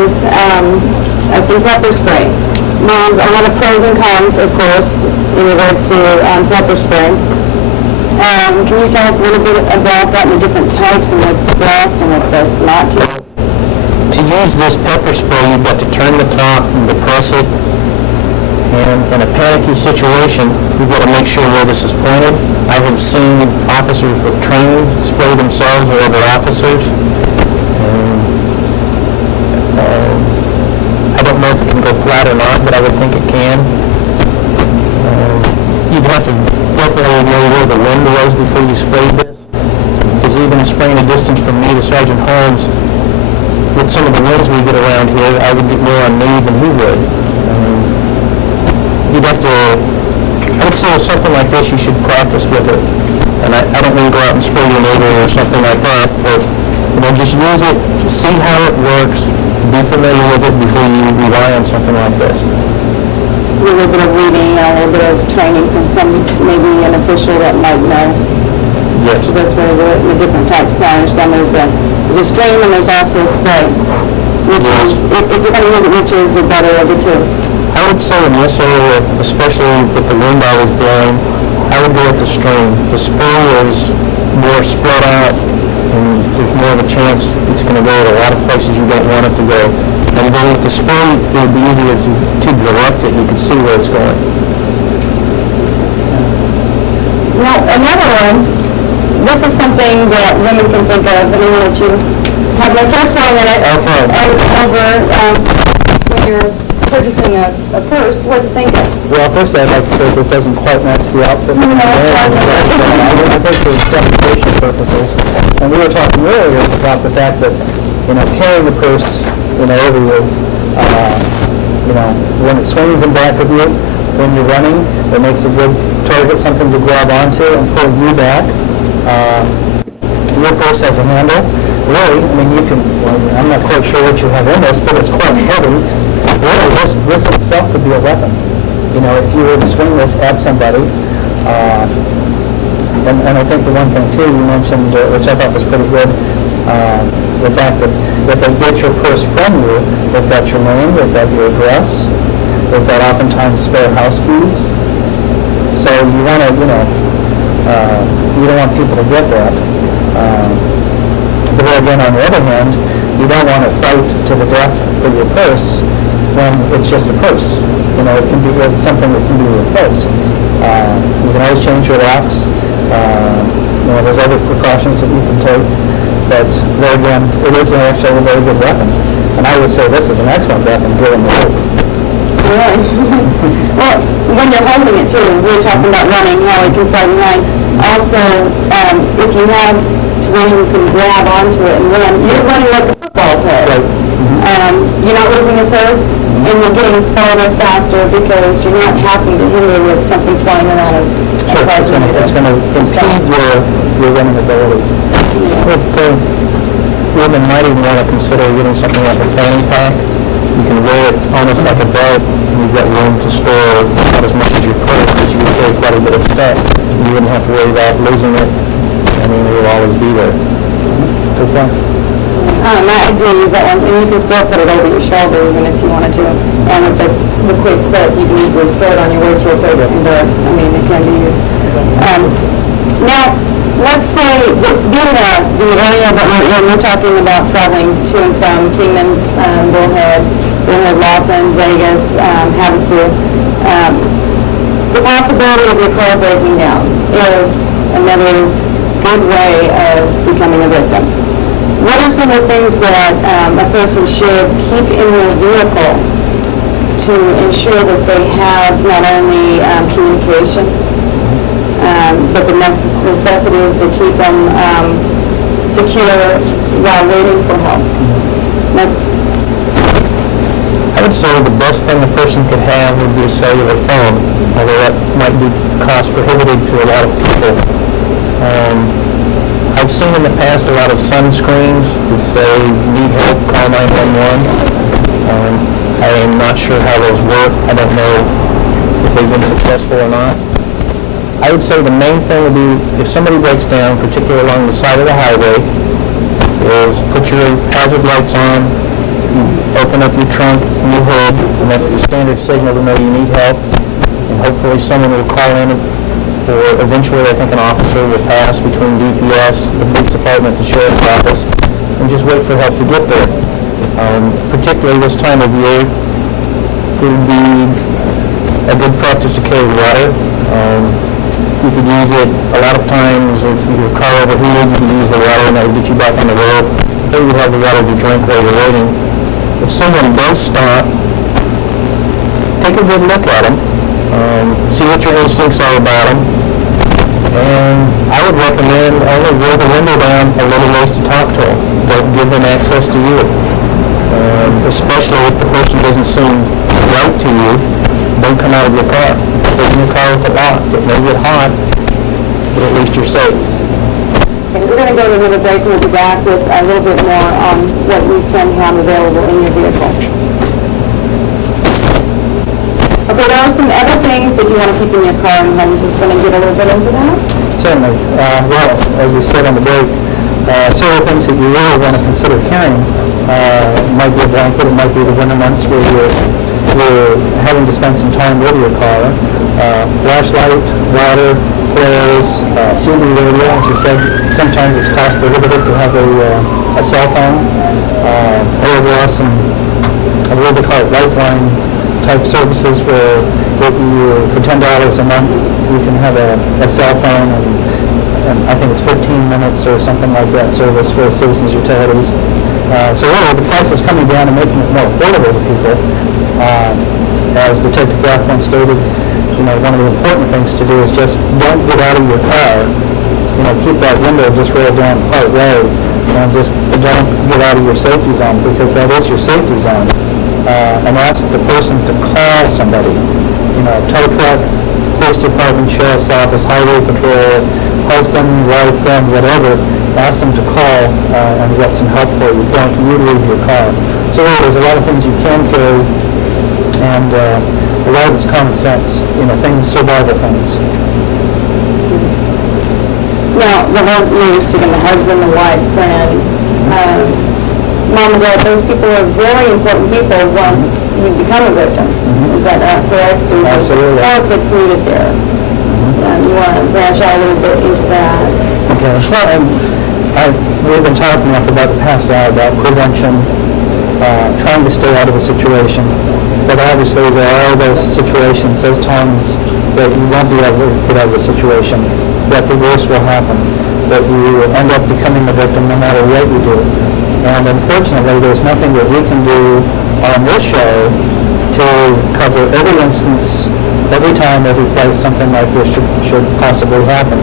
is some pepper spray. There's a lot of pros and cons, of course, in regards to pepper spray. Can you tell us a little bit about that and the different types and what's best and what's best not to? To use this pepper spray, you've got to turn the top and depress it. And in a panicky situation, you've got to make sure where this is pointed. I have seen officers with training spray themselves or other officers. I don't know if it can go flat or not, but I would think it can. You'd have to definitely know where the wind was before you sprayed this. Because even spraying a distance from me to Sergeant Holmes, with some of the winds we get around here, I would get more on me than he would. You'd have to, I would say with something like this, you should practice with it. And I don't mean go out and spray your neighbor or something like that, but just use it, see how it works, be familiar with it before you rely on something like this. A little bit of reading, a little bit of training from maybe an official that might know. Yes. So that's where the different types. Now I understand there's a strain and there's also a spray. Which is, if you're going to use it, which is the better of the two? I would say in this area, especially with the wind always blowing, I would go with the strain. The spray is more spread out and there's more of a chance it's going to go to a lot of places you don't want it to go. And then with the spray, it would be easier to direct it. You can see where it's going. Now, another one, this is something that women can think of, and I want to let you have my first one in it. Okay. When you're purchasing a purse, what to think of? Well, first I'd like to say this doesn't quite match the outfit. No, it doesn't. I think for demonstration purposes. And we were talking earlier about the fact that, carrying the purse, over you, when it swings in back of you, when you're running, it makes a good target, something to grab onto and pull you back. Your purse has a handle. Really, you can, I'm not quite sure what you have in this, but it's quite heavy. Really, this itself could be a weapon. If you were to swing this at somebody, and I think the one thing too you mentioned, which I thought was pretty good, the fact that if they get your purse from you, they've got your name, they've got your address, they've got oftentimes spare house keys. So you want to, you don't want people to get that. But again, on the other hand, you don't want to fight to the death for your purse when it's just a purse. It can be something that can be replaced. You can always change your locks. There's other precautions that you can take. But there again, it is actually a very good weapon. And I would say this is an excellent weapon given the weight. Really? Well, when you're holding it too, we were talking about running, how it can fly behind. Also, if you have to where you can grab onto it and run, you're running like a football player. Right. Mm-hmm. You're not losing your purse, and you're getting farther faster because you're not having to hinder with something flying around it. Sure, it's going to impede your running ability. Yeah. Women might even want to consider getting something like a fanny pack. You can wear it almost like a belt, and you've got room to store not as much as your purse, but you can carry quite a bit of stuff. You wouldn't have to worry about losing it. It will always be there. Good point. I do use that one, and you can still put it over your shoulder even if you wanted to. And with the quick clip, you can easily store it on your waist real quick, and it can be used. Now, let's say this being the area that we're in, we're talking about traveling to and from Kingman, Bullhead, Laughlin, Vegas, Havasu. The possibility of your car breaking down is another good way of becoming a victim. What are some of the things that a person should keep in their vehicle to ensure that they have not only communication, but the necessities to keep them secure while waiting for help? I would say the best thing a person could have would be a cellular phone, although that might be cost prohibitive to a lot of people. I've seen in the past a lot of sunscreens that say, need help, call 911. I am not sure how those work. I don't know if they've been successful or not. I would say the main thing would be, if somebody breaks down, particularly along the side of the highway, is put your hazard lights on. open up your trunk and your hood, and that's the standard signal to know you need help. And hopefully someone will call in, or eventually I think an officer will pass between DPS, the police department, the sheriff's office, and just wait for help to get there. Particularly this time of year, it would be a good practice to carry water. You could use it a lot of times if your car overheated, you could use the water and that would get you back on the road. Or you have the water to drink while you're waiting. If someone does stop, take a good look at them. See what your instincts are about them. And I would recommend only roll the window down a little ways to talk to them. Don't give them access to you. Especially if the person doesn't seem right to you, don't come out of your car. Stay in your car with the lock. It may get hot, but at least you're safe. Okay, we're going to go to another break and we'll be back with a little bit more on what you can have available in your vehicle. Okay, there are some other things that you want to keep in your car and homes. Is going to get a little bit into that? Certainly. Well, as we said on the break, several things that you really want to consider carrying. It might be a blanket, it might be the winter months where you're having to spend some time with your car. Flashlight, water, flares, CD radio, as you said, sometimes it's cost prohibitive to have a cell phone. Or there are some, I believe they call it lifeline type services where if you, for $10 a month, you can have a cell phone and I think it's 15 minutes or something like that service for citizens' utilities. So really, the price is coming down and making it more affordable to people. As Detective Blackburn stated, one of the important things to do is just don't get out of your car. Keep that window just rolled down part way, and just don't get out of your safety zone, because that is your safety zone. And ask the person to call somebody. Tow truck, police department, sheriff's office, highway patrol, husband, wife, friend, whatever. Ask them to call and get some help for you. Don't you leave your car. So really, there's a lot of things you can carry, and a lot of it's common sense. Things, survival things. Now, you're speaking the husband, the wife, friends, mom and dad, those people are very important people once you become a victim. Is that correct? Absolutely. Help that's needed there. You want to branch out a little bit into that. Okay. Well, we've been talking about the past hour about prevention, trying to stay out of a situation. But obviously there are those situations, those times that you won't be able to get out of the situation, that the worst will happen, that you end up becoming the victim no matter what you do. And unfortunately, there's nothing that we can do on this show to cover every instance, every time, every place something like this should possibly happen.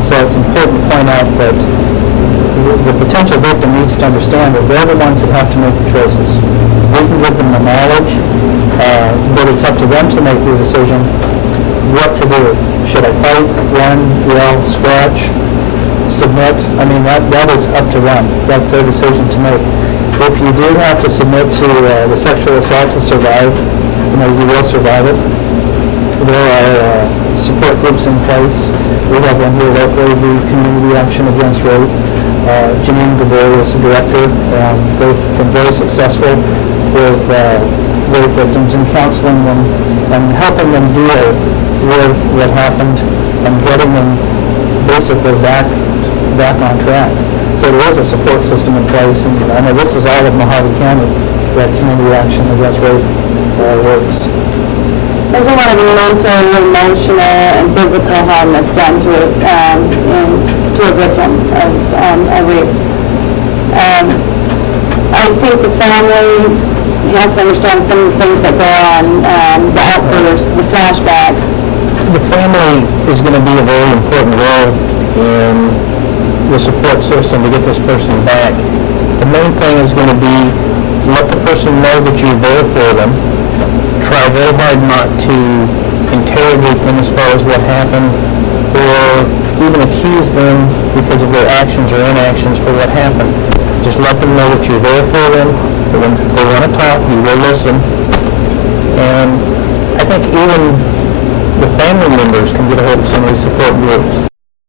So it's important to point out that the potential victim needs to understand that they're the ones that have to make the choices. We can give them the knowledge, but it's up to them to make the decision what to do. Should I fight, run, yell, scratch, submit? I mean, that is up to them. That's their decision to make. If you do have to submit to the sexual assault to survive, you will survive it. There are support groups in place. We have one here locally, the Community Action Against Rape. Janine Gabor is the director. They've been very successful with rape victims and counseling them and helping them deal with what happened and getting them basically back on track. So there is a support system in place, and I know this is all of Mojave County that Community Action Against Rape works. There's a lot of mental, emotional, and physical harm that's done to a victim of rape. I think the family has to understand some of the things that go on, the outbursts, the flashbacks. The family is going to be a very important role in the support system to get this person back. The main thing is going to be let the person know that you're there for them. Try very hard not to interrogate them as far as what happened, or even accuse them because of their actions or inactions for what happened. Just let them know that you're there for them. When they want to talk, you will listen. And I think even the family members can get a hold of some of these support groups.